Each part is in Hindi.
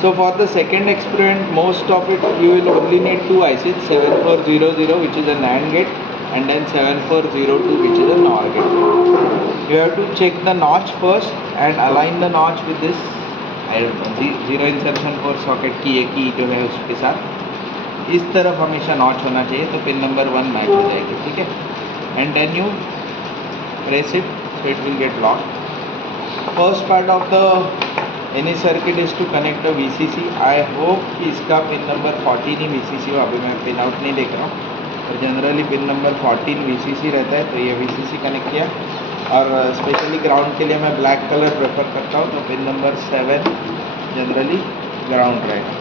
So for the second experiment, most of it you will only need two ICs, 7400 which is a NAND gate and then 7402 which is a NOR gate. You have to check the notch first and align the notch with this, I don't know, zero insertion for socket की एक की जो है उसके साथ इस तरफ हमेशा नॉच होना चाहिए, तो पिन नंबर 1 मैच हो जाएगी, ठीक है. And then you press it so it will get locked. First part of the any circuit is to connect a VCC. I hope कि इसका पिन नंबर 14 ही VCC हो. अभी मैं पिन आउट नहीं देख रहा हूँ, तो जनरली पिन नंबर 14 VCC रहता है, तो ये VCC कनेक्ट किया. और स्पेशली ग्राउंड के लिए मैं ब्लैक कलर प्रेफर करता हूँ, तो पिन नंबर 7 जनरली ग्राउंड रहेगा.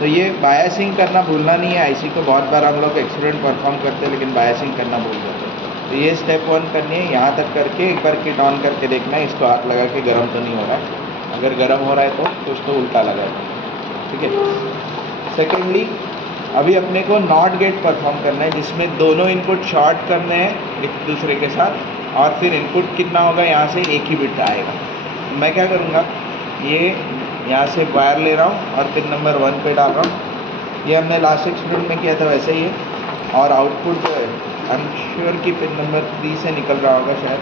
तो ये बायसिंग करना भूलना नहीं है. आईसी को बहुत बार हम लोग एक्सपेरिमेंट परफॉर्म करते हैं लेकिन बायसिंग करना भूल जाते हैं. तो ये स्टेप 1 करनी है. यहाँ तक करके एक बार किट ऑन करके देखना है, इसको हाथ लगा के गर्म तो नहीं हो रहा है. अगर गर्म हो रहा है तो कुछ तो उल्टा लगा है, ठीक है. सेकेंडली अभी अपने को नॉट गेट परफॉर्म करना है, जिसमें दोनों इनपुट शॉर्ट करने हैं एक दूसरे के साथ, और फिर इनपुट कितना होगा, यहाँ से एक ही बिट आएगा. मैं क्या करूँगा, ये यहाँ से वायर ले रहा हूँ और पिन नंबर 1 पे डाल रहा हूँ. ये हमने लास्ट एक्सपेरिमेंट में किया था वैसे ही है. और आउटपुट जो है आई एम श्योर कि पिन नंबर 3 से निकल रहा होगा शायद,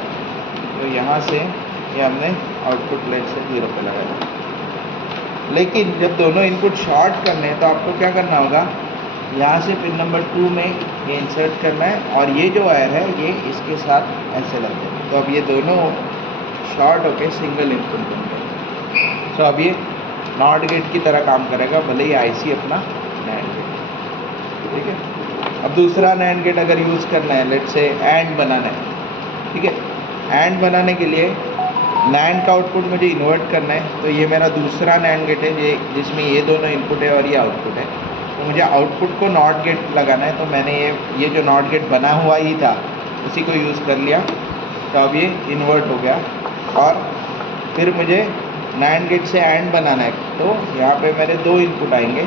तो यहाँ से ये हमने आउटपुट लेट से 0 पे लगाया. लेकिन जब दोनों इनपुट शॉर्ट करने हैं तो आपको क्या करना होगा, यहाँ से पिन नंबर 2 में ये इंसर्ट करना है, और ये जो वायर है ये इसके साथ ऐसे लग जाए. तो अब ये दोनों शॉर्ट होके सिंगल इनपुट बन गए. तो अब ये नॉट गेट की तरह काम करेगा, भले ही आईसी अपना नैंड गेट, ठीक है. अब दूसरा नैंड गेट अगर यूज़ करना है, लेट से एंड बनाना है, ठीक है. एंड बनाने के लिए नैंड का आउटपुट मुझे इन्वर्ट करना है, तो ये मेरा दूसरा नैंड गेट है ये, जिसमें ये दोनों इनपुट है और ये आउटपुट है. तो मुझे आउटपुट को नॉट गेट लगाना है, तो मैंने ये जो नॉट गेट बना हुआ ही था उसी को यूज़ कर लिया. तो अब ये इन्वर्ट हो गया. और फिर मुझे नैंड गेट से एंड बनाना है, तो यहाँ पे मेरे 2 इनपुट आएंगे.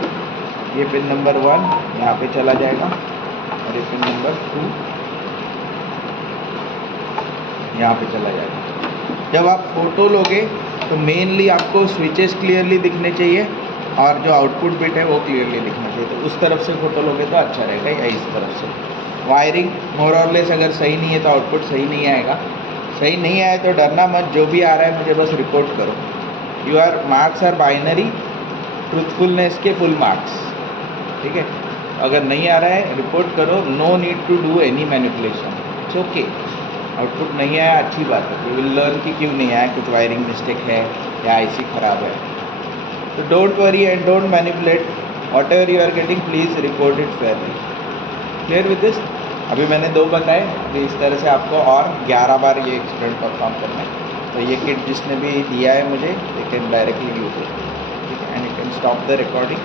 ये पिन नंबर 1 यहाँ पे चला जाएगा और ये पिन नंबर 2 यहाँ पे चला जाएगा. जब आप फोटो लोगे तो मेनली आपको स्विचेस क्लियरली दिखने चाहिए और जो आउटपुट बिट है वो क्लियरली दिखना चाहिए. तो उस तरफ से फ़ोटो लोगे तो अच्छा रहेगा, या इस तरफ से. वायरिंग मोर और लेस अगर सही नहीं है तो आउटपुट सही नहीं आएगा. सही नहीं आए तो डरना मत, जो भी आ रहा है मुझे बस रिपोर्ट करो. Your marks are binary, truthfulness के फुल मार्क्स, ठीक है. अगर नहीं आ रहा है रिपोर्ट करो, no need to do any manipulation, it's okay. Output नहीं आया अच्छी बात है, यू विल लर्न कि क्यों नहीं आया, कुछ वायरिंग मिस्टेक है या आईसी ख़राब है. तो don't worry and don't manipulate. Whatever you are getting please report it fairly. Clear with this. अभी मैंने 2 बताए, अभी इस तरह से आपको और 11 बार ये एक्सपेरिमेंट परफॉर्म करना है. तो ये किट जिसने भी दिया है मुझे, they can directly use it, ठीक है. And you can stop the recording.